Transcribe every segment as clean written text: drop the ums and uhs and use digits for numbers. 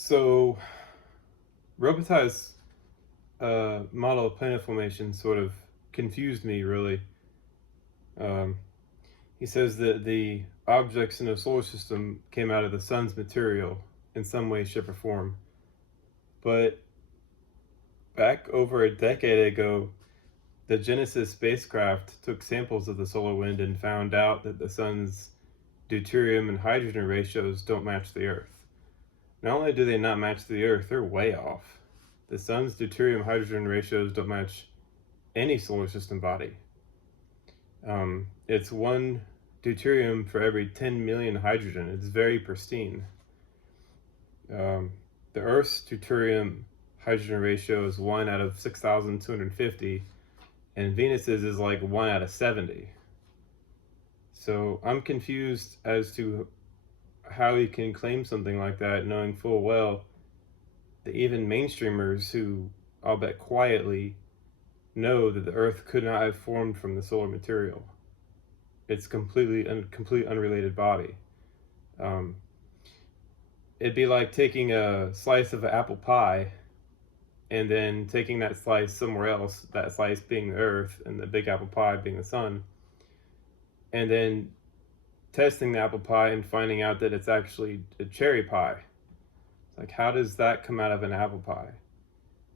So, Robitaille's model of planet formation sort of confused me, really. Um, he says that the objects in the solar system came out of the sun's material in some way, shape, or form. But back over a decade ago, the Genesis spacecraft took samples of the solar wind and found out that the sun's deuterium and hydrogen ratios don't match the Earth. Not only do they not match the Earth, they're way off. The sun's deuterium hydrogen ratios don't match any solar system body. It's one deuterium for every 10 million hydrogen. It's very pristine. The Earth's deuterium hydrogen ratio is 1 out of 6,250, and Venus's is like 1 out of 70. So I'm confused as to how he can claim something like that, knowing full well that even mainstreamers who, I'll bet quietly, know that the Earth could not have formed from the solar material. It's complete unrelated body. Um, it'd be like taking a slice of an apple pie and then taking that slice somewhere else, that slice being the Earth and the big apple pie being the sun, and then testing the apple pie and finding out that it's actually a cherry pie. Like, how does that come out of an apple pie?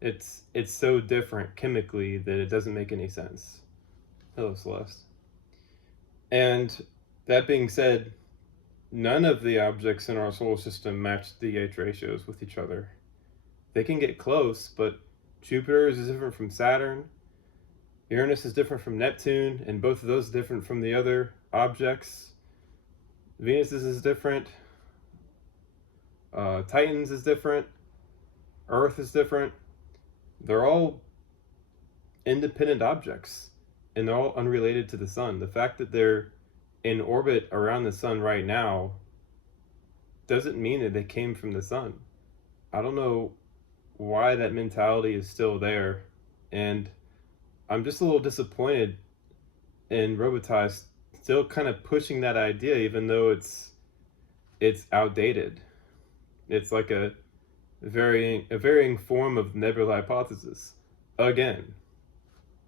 It's so different chemically that it doesn't make any sense. Hello, Celeste. And that being said, none of the objects in our solar system match DH ratios with each other. They can get close, but Jupiter is different from Saturn, Uranus is different from Neptune, and both of those are different from the other objects. Venus is different, Titan's is different, Earth is different. They're all independent objects, and they're all unrelated to the sun. The fact that they're in orbit around the sun right now doesn't mean that they came from the sun. I don't know why that mentality is still there, and I'm just a little disappointed in Robitaille still kind of pushing that idea, even though it's outdated. It's like a varying form of nebula hypothesis. Again,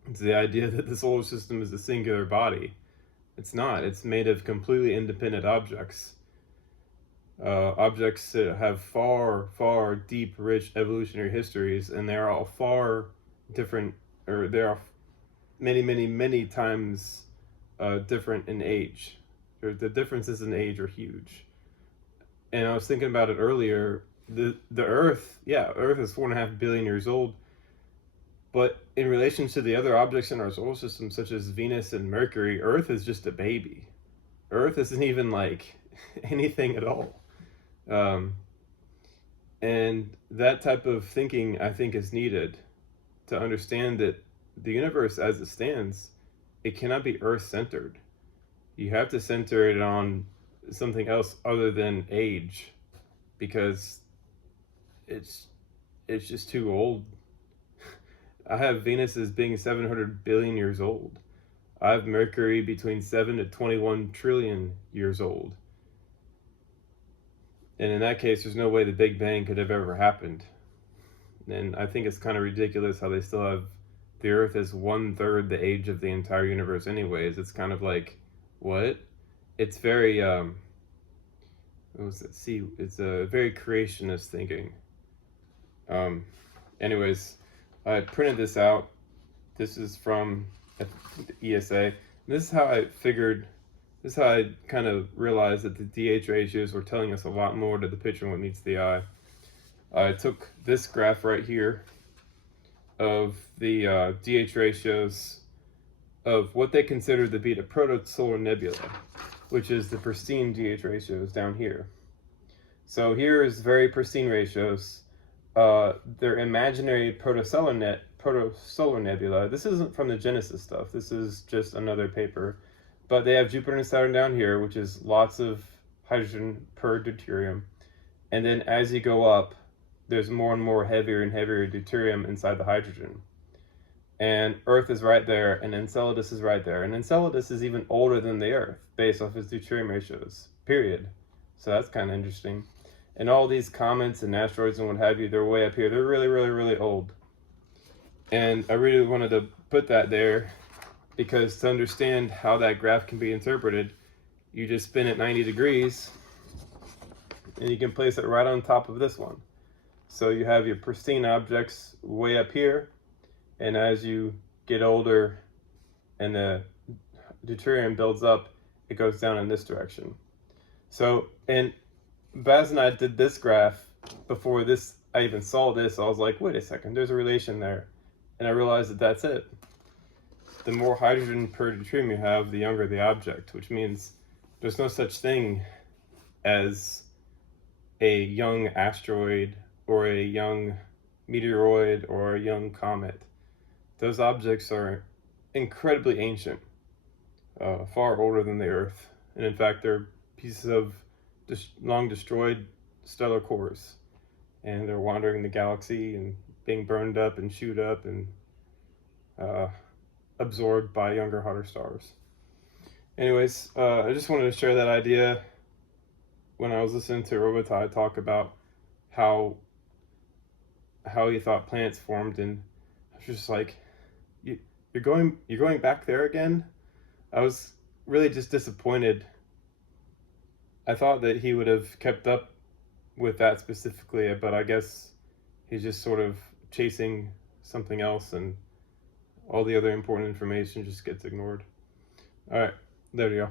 it's the idea that the solar system is a singular body. It's not. It's made of completely independent objects. Objects that have far deep, rich evolutionary histories, and they're all far different, or they are many times different in age. The differences in age are huge. And I was thinking about it earlier. The Earth, yeah, Earth is 4.5 billion years old, but in relation to the other objects in our solar system, such as Venus and Mercury, Earth is just a baby. Earth isn't even like anything at all. And that type of thinking, I think, is needed to understand that the universe as it stands, it cannot be Earth-centered. You have to center it on something else other than age, because it's just too old. I have Venus as being 700 billion years old. I have Mercury between 7 to 21 trillion years old. And in that case, there's no way the Big Bang could have ever happened. And I think it's kind of ridiculous how they still have the Earth as 1/3 the age of the entire universe anyways. It's kind of like, what? It's very, what was it? See, it's a very creationist thinking. Anyways, I printed this out. This is from the ESA. This is how I figured, this is how I kind of realized that the DH ratios were telling us a lot more to the picture than what meets the eye. I took this graph right here of the DH ratios of what they consider to be the protosolar nebula, which is the pristine DH ratios down here. So here is very pristine ratios. They're imaginary protosolar nebula. This isn't from the Genesis stuff. This is just another paper. But they have Jupiter and Saturn down here, which is lots of hydrogen per deuterium. And then as you go up, there's more and more heavier and heavier deuterium inside the hydrogen. And Earth is right there, and Enceladus is right there. And Enceladus is even older than the Earth, based off its deuterium ratios, period. So that's kind of interesting. And all these comets and asteroids and what have you, they're way up here. They're really, really, really old. And I really wanted to put that there because to understand how that graph can be interpreted, you just spin it 90 degrees and you can place it right on top of this one. So you have your pristine objects way up here, and as you get older and the deuterium builds up, it goes down in this direction. So, and Baz and I did this graph before this, I even saw this. I was like, wait a second, there's a relation there. And I realized that that's it. The more hydrogen per deuterium you have, the younger the object, which means there's no such thing as a young asteroid or a young meteoroid or a young comet. Those objects are incredibly ancient, far older than the Earth. And in fact, they're pieces of long destroyed stellar cores. And they're wandering the galaxy and being burned up and chewed up and absorbed by younger, hotter stars. Anyways, I just wanted to share that idea when I was listening to Robitaille talk about how he thought planets formed, and I was just like, you're going back there again? I was really just disappointed. I thought that he would have kept up with that specifically, but I guess he's just sort of chasing something else, and all the other important information just gets ignored. All right, there we go.